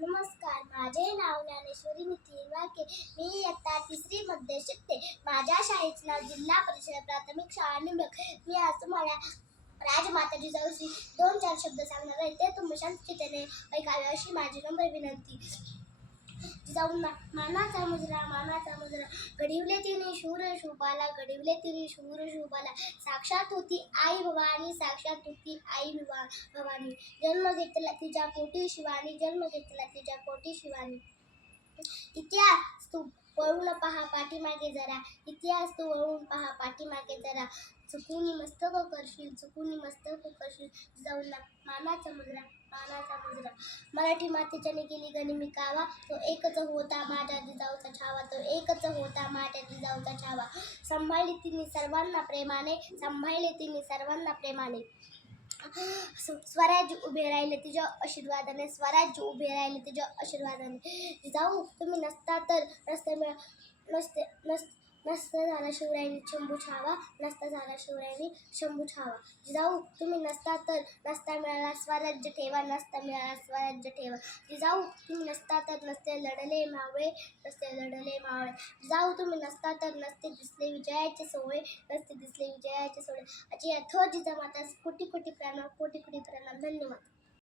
नमस्कार. माझे नाव ज्ञानेश्वरी नितीन वाके. मी इयत्ता 3री मध्ये शिकते. माझ्या शाळेचे नाव जिल्हा परिषद प्राथमिक शाळा निंबक. मी आज तुम्हाला राजमाता जिजाऊशी 2-4 शब्द सांगणार आहे. ते तुम्ही शांततेने ऐकावे अशी माझी नम्र विनंती. जिजाऊंना मानाचा मुजरा घडविले तिने शूर शूबाला, घडविले तिने शूर शूबाला. साक्षात होती आई भवानी, साक्षात होती आई भवानी. जन्म घेतला तिच्या पोटी शिवानी, जन्म घेतला तिच्या पोटी शिवानी. इतिहास तू वळून पहा पाठीमागे जरा, इतिहास तू वळून पहा पाठीमागे जरा. चुकून मस्तक करशील, चुकून मस्तक करशील. जिजाऊंना मानाचा मुजरा. मराठी मातेच्याने केली गनिमी कावा, तो एकच होता माझ्या जिजाऊचा छावा, तो एकच होता माझ्या जिजाऊचा छावा. सांभाळली तिने सर्वांना प्रेमाने, सांभाळले तिने सर्वांना प्रेमाने. स्वराज्य उभे राहिले तिच्या आशीर्वादाने, स्वराज्य उभे राहिले तिच्या आशीर्वादाने. जिजाऊ तुम्ही नसता तर नसता झाला शिवरायांनी शंभू छावा, नसता झाला शिवरायांनी शंभू छावा. जिजाऊ तुम्ही नसता तर नसता मिळाला स्वराज्य ठेवा, नसता मिळाला स्वराज्य ठेवा. जिजाऊ तुम्ही नसता तर नसते लढले मावळे, नसते लढले मावळे. जिजाऊ तुम्ही नसता तर नसते दिसले विजयाचे सोहळे, नसते दिसले विजयाचे सोहळे. अशी थोर जिजामाता कोटी कोटी प्रणाम, कोटी कोटी प्रणाम. धन्यवाद.